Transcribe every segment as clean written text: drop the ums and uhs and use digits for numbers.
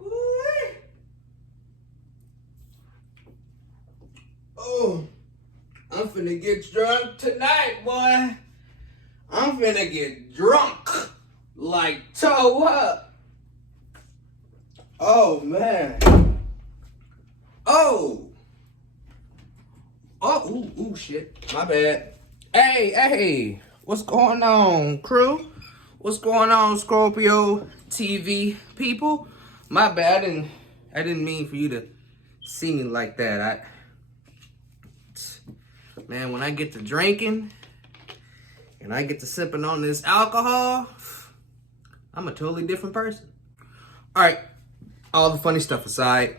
Ooh-wee. Oh, I'm finna get drunk tonight, boy. I'm finna get drunk. Like toe up. Oh, man. Oh. Oh, ooh, shit. My bad. Hey. What's going on, crew? What's going on, Scorpio TV people? My bad. I didn't mean for you to see me like that. Man, when I get to drinking and I get to sipping on this alcohol, I'm a totally different person. All right, all the funny stuff aside,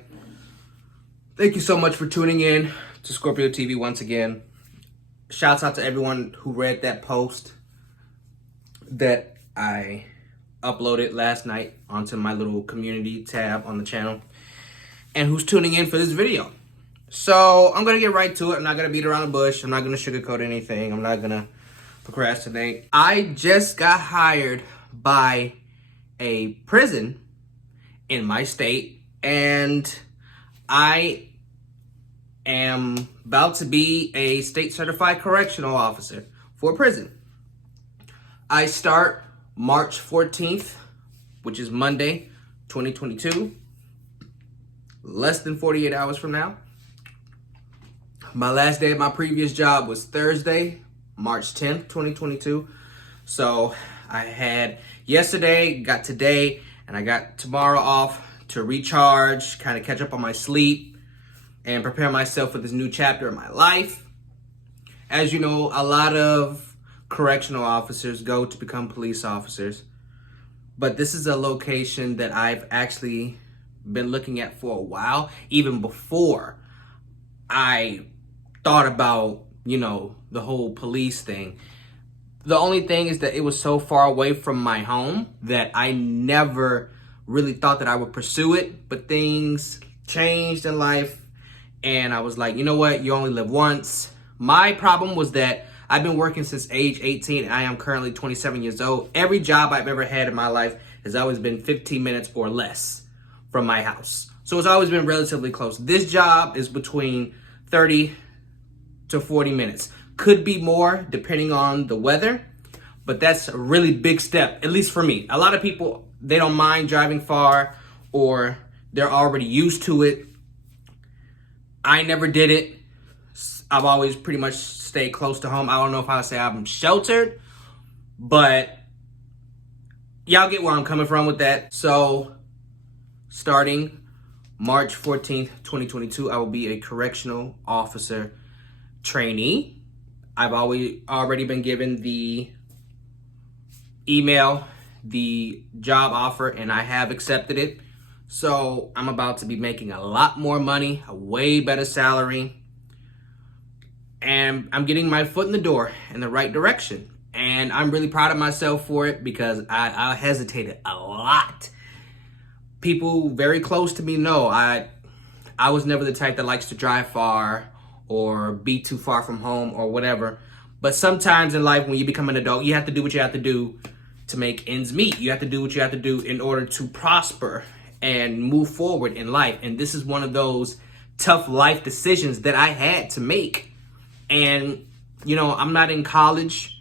thank you so much for tuning in to Scorpio TV once again. Shouts out to everyone who read that post that I uploaded last night onto my little community tab on the channel and who's tuning in for this video. So I'm going to get right to it. I'm not going to beat around the bush. I'm not going to sugarcoat anything. I'm not going to procrastinate. I just got hired by a prison in my state, and I am about to be a state certified correctional officer for a prison. I start March 14th, which is Monday, 2022, less than 48 hours from now. My last day at my previous job was Thursday, March 10th, 2022. So I had yesterday, got today, and I got tomorrow off to recharge, kind of catch up on my sleep, and prepare myself for this new chapter in my life. As you know, a lot of correctional officers go to become police officers, but this is a location that I've actually been looking at for a while, even before I thought about, the whole police thing. The only thing is that it was so far away from my home that I never really thought that I would pursue it, but things changed in life, and I was like, you know what, you only live once. My problem was that I've been working since age 18, and I am currently 27 years old. Every job I've ever had in my life has always been 15 minutes or less from my house. So it's always been relatively close. This job is between 30 to 40 minutes. Could be more depending on the weather, but that's a really big step, at least for me. A lot of people, they don't mind driving far, or they're already used to it. I never did it. I've always pretty much stayed close to home. I don't know if I would say I'm sheltered, but y'all get where I'm coming from with that. So starting March 14th, 2022, I will be a correctional officer trainee. I've already been given the email, the job offer, and I have accepted it. So I'm about to be making a lot more money, a way better salary, and I'm getting my foot in the door in the right direction. And I'm really proud of myself for it, because I hesitated a lot. People very close to me know I was never the type that likes to drive far or be too far from home or whatever. But sometimes in life, when you become an adult, you have to do what you have to do to make ends meet. You have to do what you have to do in order to prosper and move forward in life. And this is one of those tough life decisions that I had to make. And, I'm not in college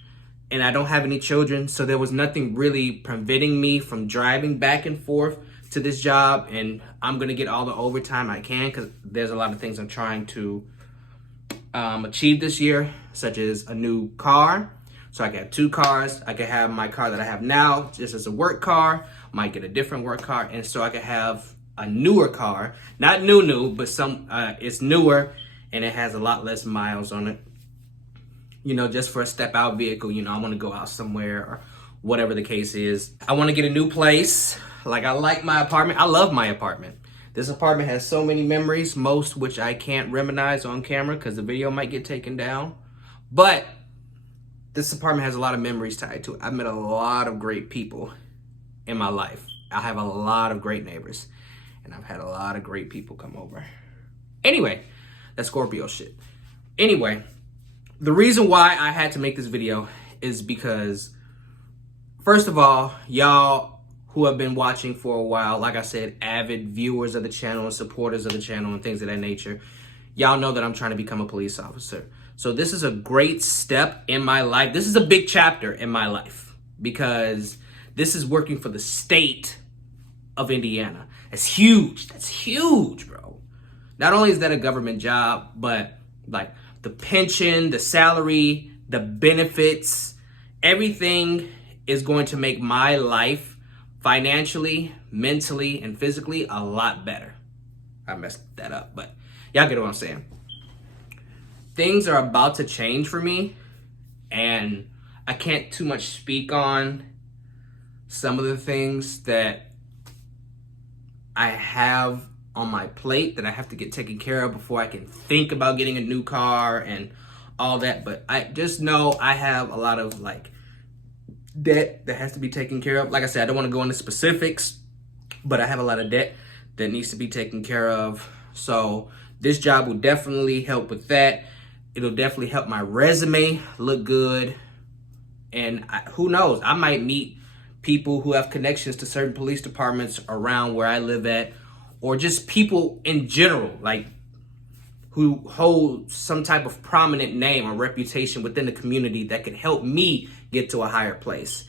and I don't have any children, so there was nothing really preventing me from driving back and forth to this job. And I'm going to get all the overtime I can, because there's a lot of things I'm trying to achieve this year, such as a new car. So I can have two cars. I can have my car that I have now just as a work car, might get a different work car, and so I can have a newer car, not new, but it's newer, and it has a lot less miles on it. Just for a step out vehicle, I want to go out somewhere or whatever the case is. I want to get a new place. I like my apartment. I love my apartment. This apartment has so many memories, most which I can't reminisce on camera because the video might get taken down. But this apartment has a lot of memories tied to it. I've met a lot of great people in my life. I have a lot of great neighbors, and I've had a lot of great people come over. Anyway, that's Scorpio shit. Anyway, the reason why I had to make this video is because, first of all, y'all who have been watching for a while, like I said, avid viewers of the channel and supporters of the channel and things of that nature, y'all know that I'm trying to become a police officer. So this is a great step in my life. This is a big chapter in my life because this is working for the state of Indiana. That's huge. That's huge, bro. Not only is that a government job, but like the pension, the salary, the benefits, everything is going to make my life financially, mentally, and physically a lot better. I messed that up, but y'all get what I'm saying. Things are about to change for me, and I can't too much speak on some of the things that I have on my plate that I have to get taken care of before I can think about getting a new car and all that. But I just know I have a lot of like debt that has to be taken care of. Like I said, I don't want to go into specifics, but I have a lot of debt that needs to be taken care of. So this job will definitely help with that. It'll definitely help my resume look good. And who knows, I might meet people who have connections to certain police departments around where I live at, or just people in general, like who hold some type of prominent name or reputation within the community that could help me get to a higher place.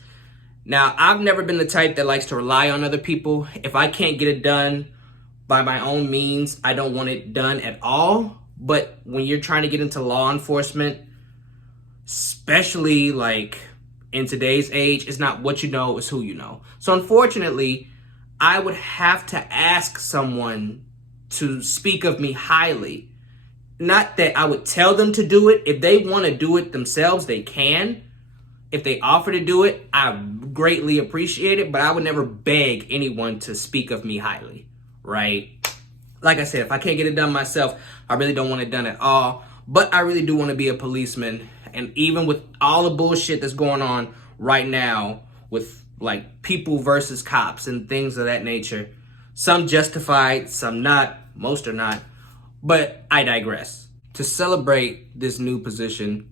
Now, I've never been the type that likes to rely on other people. If I can't get it done by my own means, I don't want it done at all. But when you're trying to get into law enforcement, especially like in today's age, it's not what you know, it's who you know. So unfortunately, I would have to ask someone to speak of me highly. Not that I would tell them to do it. If they want to do it themselves, they can. If they offer to do it, I greatly appreciate it, but I would never beg anyone to speak of me highly, right? Like I said, if I can't get it done myself, I really don't want it done at all. But I really do want to be a policeman. And even with all the bullshit that's going on right now with like people versus cops and things of that nature, some justified, some not, most are not. But I digress. To celebrate this new position,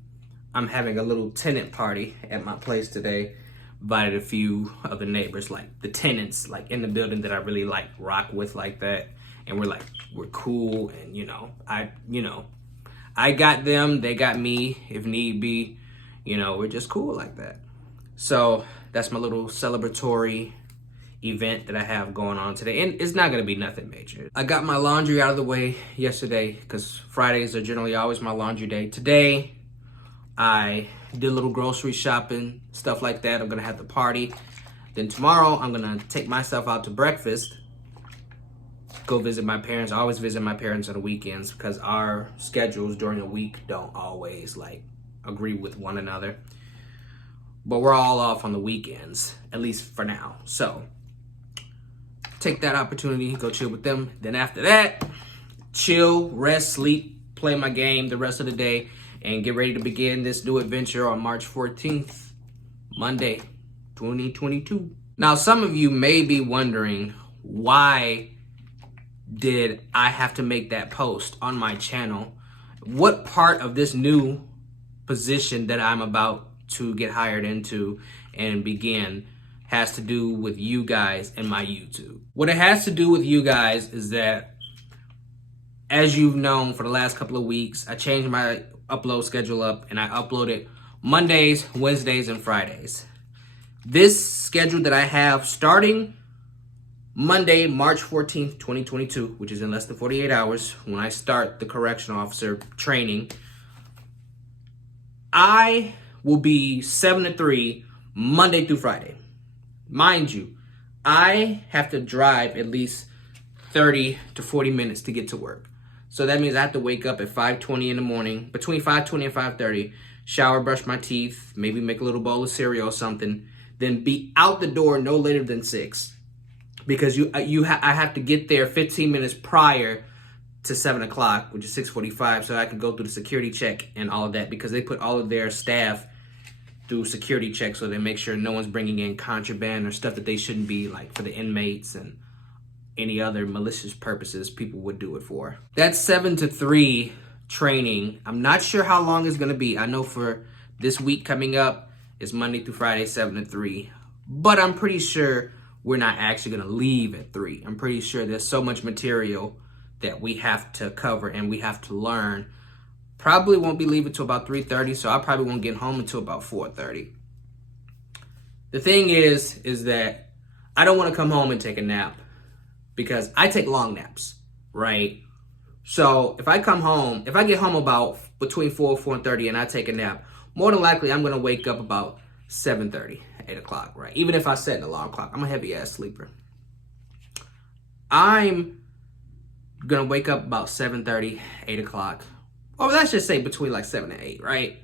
I'm having a little tenant party at my place today. Invited a few of the neighbors, like the tenants, like in the building that I really like rock with like that. And we're cool, and I got them, they got me if need be. We're just cool like that. So that's my little celebratory event that I have going on today. And it's not gonna be nothing major. I got my laundry out of the way yesterday because Fridays are generally always my laundry day. Today, I did a little grocery shopping, stuff like that. I'm gonna have the party. Then tomorrow, I'm gonna take myself out to breakfast, go visit my parents. I always visit my parents on the weekends because our schedules during the week don't always agree with one another. But we're all off on the weekends, at least for now. So take that opportunity, go chill with them. Then after that, chill, rest, sleep, play my game the rest of the day, and get ready to begin this new adventure on March 14th, Monday, 2022. Now, some of you may be wondering, why did I have to make that post on my channel? What part of this new position that I'm about to get hired into and begin has to do with you guys and my YouTube? What it has to do with you guys is that, as you've known for the last couple of weeks, I changed my upload schedule up and I uploaded Mondays, Wednesdays, and Fridays. This schedule that I have starting Monday, March 14th, 2022, which is in less than 48 hours when I start the correctional officer training, I will be 7 to 3 Monday through Friday. Mind you, I have to drive at least 30 to 40 minutes to get to work. So that means I have to wake up at 5:20 in the morning, between 5:20 and 5:30, shower, brush my teeth, maybe make a little bowl of cereal or something, then be out the door no later than 6. Because I have to get there 15 minutes prior to 7 o'clock, which is 6:45, so I can go through the security check and all of that, because they put all of their staff through security checks so they make sure no one's bringing in contraband or stuff that they shouldn't be, like for the inmates and any other malicious purposes people would do it for. That's 7 to 3 training. I'm not sure how long it's going to be. I know for this week coming up, it's Monday through Friday, 7 to 3. But I'm pretty sure we're not actually gonna leave at 3. I'm pretty sure there's so much material that we have to cover and we have to learn. Probably won't be leaving till about 3:30, so I probably won't get home until about 4:30. The thing is that I don't want to come home and take a nap because I take long naps, right? So if I get home about between 4 and 4:30 and I take a nap, more than likely I'm gonna wake up about 7:30, 8 o'clock, right? Even if I set an alarm clock, I'm a heavy ass sleeper. I'm gonna wake up about 7:30, 8 o'clock. Or let's just say between like 7 and 8, right?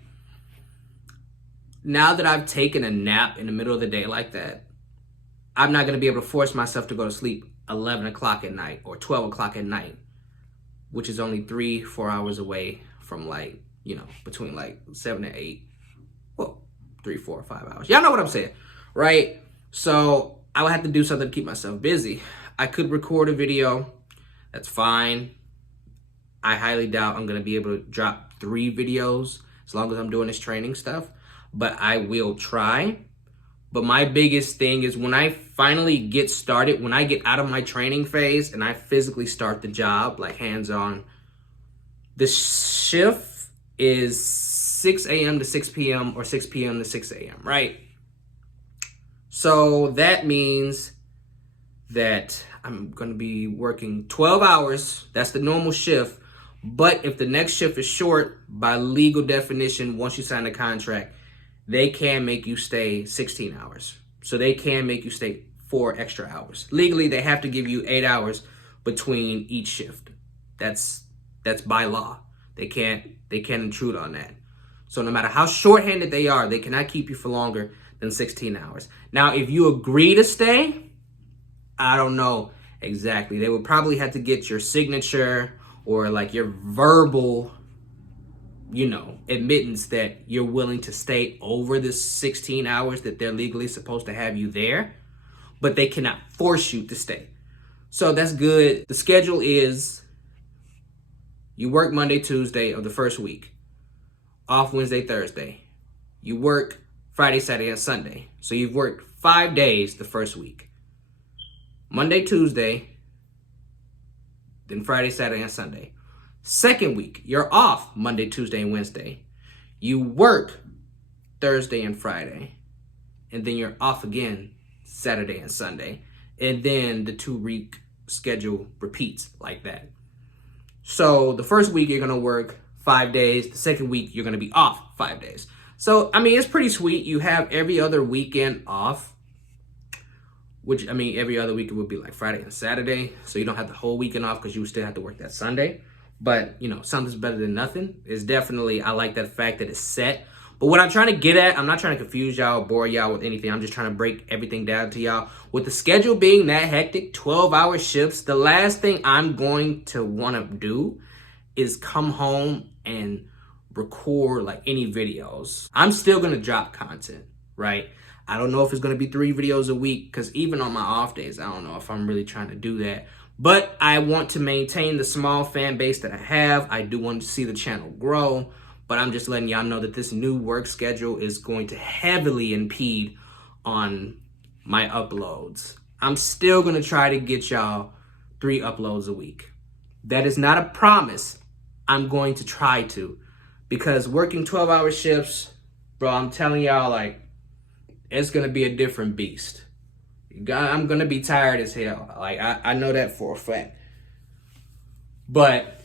Now that I've taken a nap in the middle of the day like that, I'm not gonna be able to force myself to go to sleep 11 o'clock at night or 12 o'clock at night, which is only 3-4 hours away from like, between like 7 and 8. Well, 3, 4, 5 hours. Y'all know what I'm saying, right? So I would have to do something to keep myself busy. I could record a video. That's fine. I highly doubt I'm gonna be able to drop 3 videos as long as I'm doing this training stuff, but I will try. But my biggest thing is when I finally get started, when I get out of my training phase and I physically start the job, like hands-on, the shift is 6 a.m. to 6 p.m. or 6 p.m. to 6 a.m., right? So that means that I'm going to be working 12 hours. That's the normal shift. But if the next shift is short, by legal definition, once you sign the contract, they can make you stay 16 hours. So they can make you stay 4 extra hours. Legally, they have to give you 8 hours between each shift. That's by law. They can't intrude on that. So no matter how shorthanded they are, they cannot keep you for longer than 16 hours. Now, if you agree to stay, I don't know exactly. They would probably have to get your signature or like your verbal, admittance that you're willing to stay over the 16 hours that they're legally supposed to have you there, but they cannot force you to stay. So that's good. The schedule is you work Monday, Tuesday of the first week, off Wednesday, Thursday. You work Friday, Saturday, and Sunday. So you've worked 5 days the first week. Monday, Tuesday, then Friday, Saturday, and Sunday. Second week, you're off Monday, Tuesday, and Wednesday. You work Thursday and Friday. And then you're off again Saturday and Sunday. And then the 2-week schedule repeats like that. So the first week, you're going to work 5 days. The second week, you're going to be off 5 days. So, it's pretty sweet. You have every other weekend off. Which, every other weekend would be like Friday and Saturday. So you don't have the whole weekend off because you still have to work that Sunday. But, something's better than nothing. It's definitely, I like that fact that it's set. But what I'm trying to get at, I'm not trying to confuse y'all or bore y'all with anything. I'm just trying to break everything down to y'all. With the schedule being that hectic, 12-hour shifts, the last thing I'm going to want to do is come home and record like any videos. I'm still going to drop content, right? I don't know if it's going to be 3 videos a week because even on my off days, I don't know if I'm really trying to do that. But I want to maintain the small fan base that I have. I do want to see the channel grow. But I'm just letting y'all know that this new work schedule is going to heavily impede on my uploads. I'm still going to try to get y'all 3 uploads a week. That is not a promise. I'm going to try to. Because working 12-hour shifts, bro, I'm telling y'all, like, it's going to be a different beast. I'm going to be tired as hell. Like, I know that for a fact. But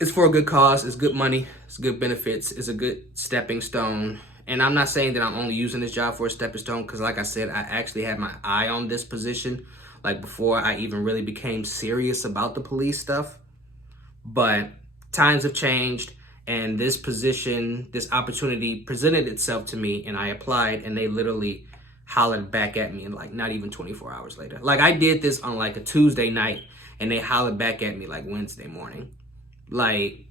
it's for a good cause. It's good money. It's good benefits. It's a good stepping stone. And I'm not saying that I'm only using this job for a stepping stone because, like I said, I actually had my eye on this position, like, before I even really became serious about the police stuff. But times have changed. And this position, this opportunity presented itself to me and I applied and they literally hollered back at me in like not even 24 hours later. Like I did this on like a Tuesday night and they hollered back at me like Wednesday morning. Like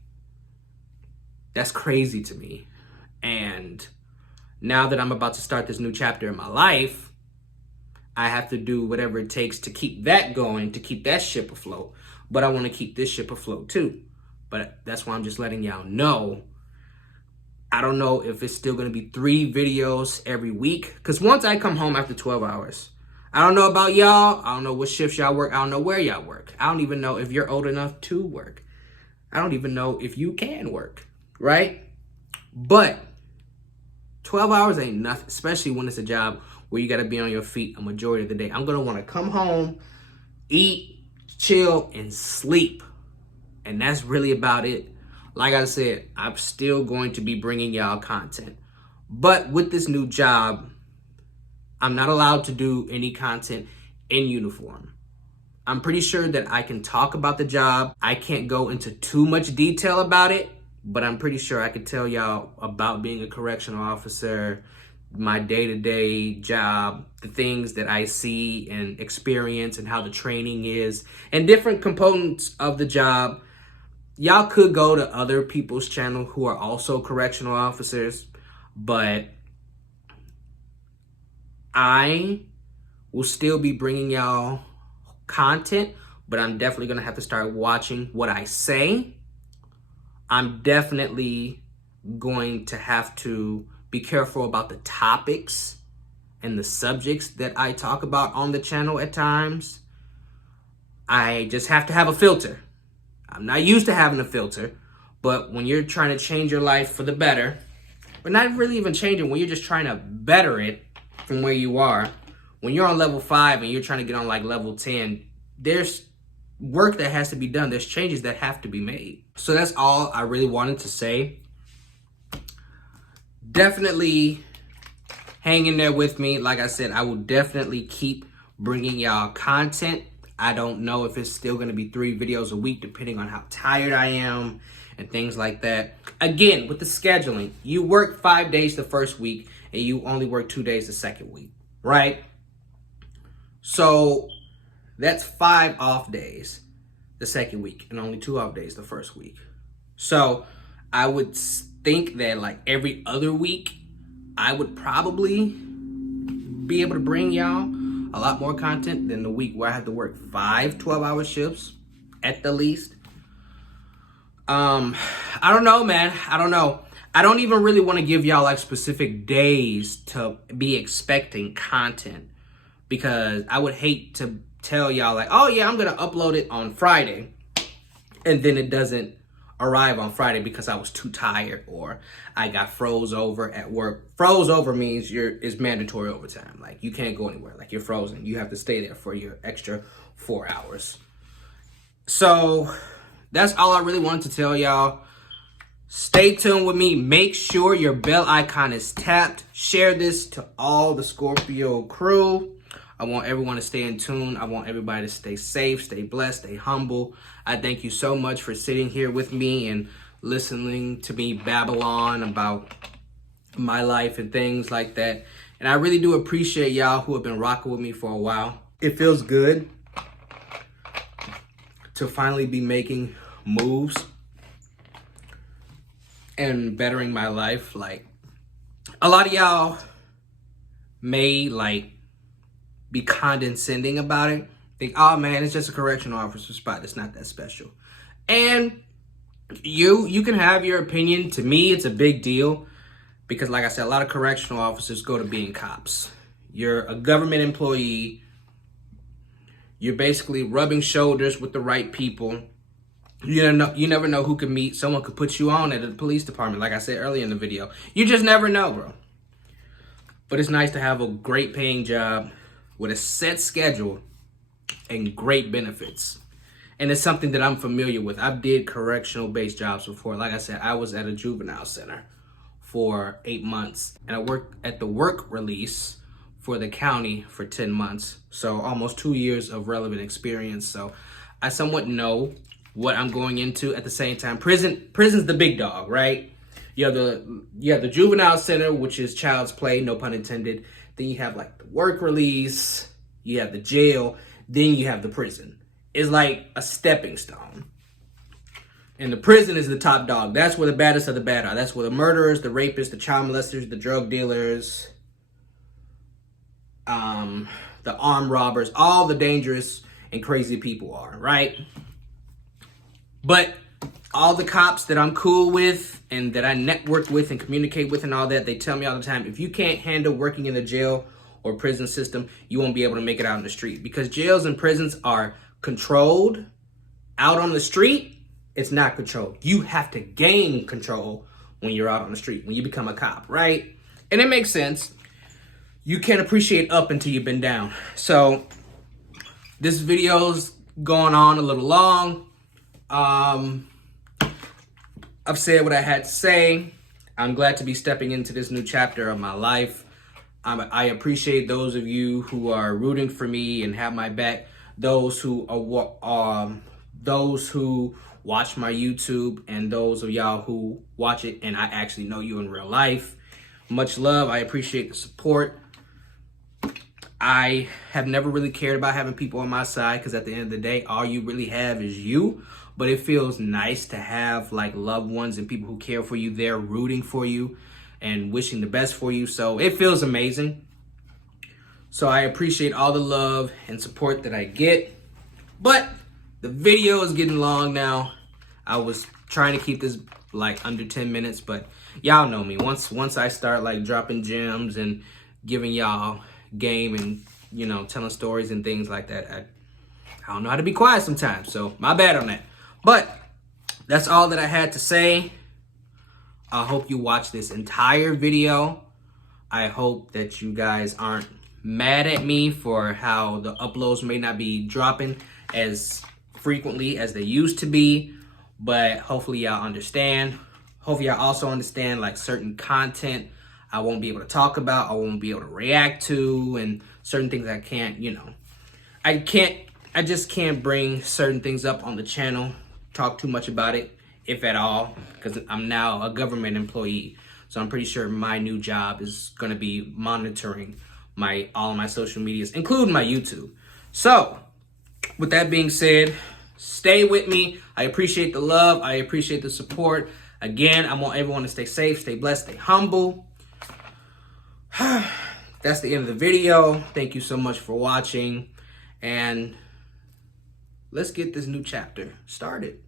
that's crazy to me. And now that I'm about to start this new chapter in my life, I have to do whatever it takes to keep that going, to keep that ship afloat. But I want to keep this ship afloat too. But that's why I'm just letting y'all know. I don't know if it's still going to be 3 videos every week. Because once I come home after 12 hours, I don't know about y'all. I don't know what shifts y'all work. I don't know where y'all work. I don't even know if you're old enough to work. I don't even know if you can work, right? But 12 hours ain't nothing, especially when it's a job where you got to be on your feet a majority of the day. I'm going to want to come home, eat, chill, and sleep. And that's really about it. Like I said, I'm still going to be bringing y'all content. But with this new job, I'm not allowed to do any content in uniform. I'm pretty sure that I can talk about the job. I can't go into too much detail about it, but I'm pretty sure I could tell y'all about being a correctional officer, my day-to-day job, the things that I see and experience and how the training is, and different components of the job. Y'all could go to other people's channel who are also correctional officers, but I will still be bringing y'all content, but I'm definitely going to have to start watching what I say. I'm definitely going to have to be careful about the topics and the subjects that I talk about on the channel at times. I just have to have a filter. I'm not used to having a filter, but when you're trying to change your life for the better, but not really even changing, when you're just trying to better it from where you are, when you're on level 5 and you're trying to get on like level 10, there's work that has to be done. There's changes that have to be made. So that's all I really wanted to say. Definitely hang in there with me. Like I said, I will definitely keep bringing y'all content. I don't know if it's still going to be 3 videos a week, depending on how tired I am and things like that. Again, with the scheduling, you work 5 days the first week and you only work 2 days the second week, right? So that's 5 off days the second week and only 2 off days the first week. So I would think that like every other week, I would probably be able to bring y'all a lot more content than the week where I have to work 5 12-hour shifts at the least. I don't know, man. I don't know. I don't even really want to give y'all like specific days to be expecting content, because I would hate to tell y'all like, oh yeah, I'm going to upload it on Friday, and then it doesn't arrive on Friday because I was too tired or I got froze over at work. Froze over means it's mandatory overtime. Like you can't go anywhere. Like you're frozen. You have to stay there for your extra 4 hours. So that's all I really wanted to tell y'all. Stay tuned with me. Make sure your bell icon is tapped. Share this to all the Scorpio crew. I want everyone to stay in tune. I want everybody to stay safe, stay blessed, stay humble. I thank you so much for sitting here with me and listening to me babble on about my life and things like that. And I really do appreciate y'all who have been rocking with me for a while. It feels good to finally be making moves and bettering my life. Like a lot of y'all may like be condescending about it. Think, oh man, it's just a correctional officer spot. It's not that special. And you can have your opinion. To me, it's a big deal because like I said, a lot of correctional officers go to being cops. You're a government employee. You're basically rubbing shoulders with the right people. You never know who could meet. Someone could put you on at the police department, like I said earlier in the video. You just never know, bro. But it's nice to have a great paying job with a set schedule and great benefits. And it's something that I'm familiar with. I've did correctional-based jobs before. Like I said, I was at a juvenile center for 8 months. And I worked at the work release for the county for 10 months. So almost 2 years of relevant experience. So I somewhat know what I'm going into. At the same time, prison's the big dog, right? You have the juvenile center, which is child's play, no pun intended. Then you have like the work release, you have the jail, then you have the prison. It's like a stepping stone. And the prison is the top dog. That's where the baddest of the bad are. That's where the murderers, the rapists, the child molesters, the drug dealers, the armed robbers, all the dangerous and crazy people are, right? But all the cops that I'm cool with and that I network with and communicate with and all that, they tell me all the time, if you can't handle working in the jail or prison system, you won't be able to make it out in the street, because jails and prisons are controlled. Out on the street, it's not controlled. You have to gain control when you're out on the street, when you become a cop, right? And it makes sense. You can't appreciate up until you've been down. So this video's going on a little long. I've said what I had to say. I'm glad to be stepping into this new chapter of my life. I appreciate those of you who are rooting for me and have my back. Those who watch my YouTube, and those of y'all who watch it and I actually know you in real life. Much love. I appreciate the support. I have never really cared about having people on my side, because at the end of the day, all you really have is you. But it feels nice to have like loved ones and people who care for you there rooting for you and wishing the best for you. So it feels amazing. So I appreciate all the love and support that I get. But the video is getting long now. I was trying to keep this like under 10 minutes, but y'all know me. Once I start like dropping gems and giving y'all game and, you know, telling stories and things like that, I don't know how to be quiet sometimes. So my bad on that. But that's all that I had to say. I hope you watch this entire video. I hope that you guys aren't mad at me for how the uploads may not be dropping as frequently as they used to be, but hopefully y'all understand. Hopefully y'all also understand like certain content I won't be able to talk about, I won't be able to react to, and certain things I can't, you know, I just can't bring certain things up on the channel, talk too much about it, if at all, because I'm now a government employee. So I'm pretty sure my new job is going to be monitoring all of my social medias, including my YouTube. So with that being said, stay with me. I appreciate the love. I appreciate the support. Again, I want everyone to stay safe, stay blessed, stay humble. That's the end of the video. Thank you so much for watching, and let's get this new chapter started.